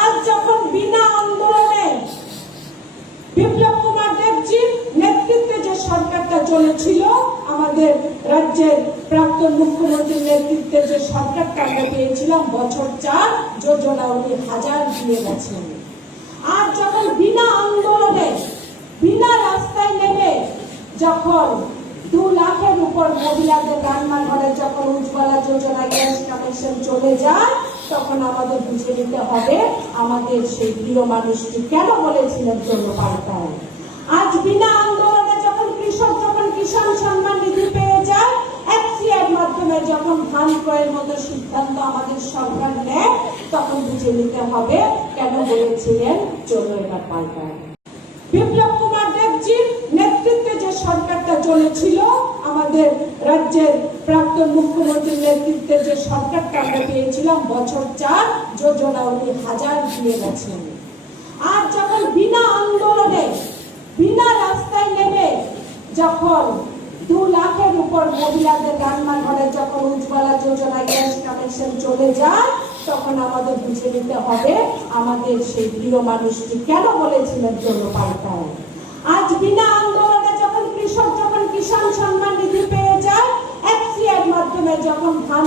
আজ যখন বিনা আন্দোলনে বিপ্লব কুমার দেবজির নেতৃত্বে যে সরকারটা চলেছিল, আমাদের রাজ্যের প্রাক্তন মুখ্যমন্ত্রীর নেতৃত্বে যে সরকারটা আমরা পেয়েছিলাম বছর 4 যোজনা উনি 1000 দিয়ে গেছেন। আর যখন বিনা আন্দোলনে বিনা রাস্তায় নেমে যখন 2 লাখের উপর মহিলাদের রান্নাঘরে যখন উজ্জ্বলা যোজনা গ্যাস কানেকশন চলে যায়, তখন আমাদের বুঝে নিতে হবে আমাদের সেই প্রিয় মানুষটি কেন বলেছিলেন জন্য পাল্টায়। আজ বিনা আন্দোলনে যখন কৃষক যখন কিষাণ সম্মান নিধি পেয়ে যায়, এফসিআর মাধ্যমে যখন ধান ক্রয়ের মতো সিদ্ধান্ত আমাদের সরকার নেয়, তখন বুঝে নিতে হবে কেন বলেছিলেন চলো এবার পাল্টায়। বিপ্লব কুমার দেবজির নেতৃত্বে যে সরকারটা চলেছিল, আমাদের রাজ্যের প্রাক্তন মুখ্যমন্ত্রীর নেতৃত্বে যে সরকারটা আমরা পেয়েছিলাম বছর 4 যোজনা উনি 1000 দিয়ে গেছেন। আর যখন বিনা আন্দোলনে বিনা রাস্তায় নেমে যখন 2 লাখের উপর মহিলাদের রান্নাঘরে যখন উজ্জ্বলা যোজনা গ্যাস কানেকশন চলে যায়, তখন আমাদের বুঝে নিতে হবে আমাদের সেই প্রিয় মানুষটি কেন বলেছিলেন জন্য পাল্টায়। আজ বিনা আন্দোলনে যখন কৃষক যখন কিষাণ সম্মান নিধি পেয়ে যায়, এফসিআর মাধ্যমে যখন ধান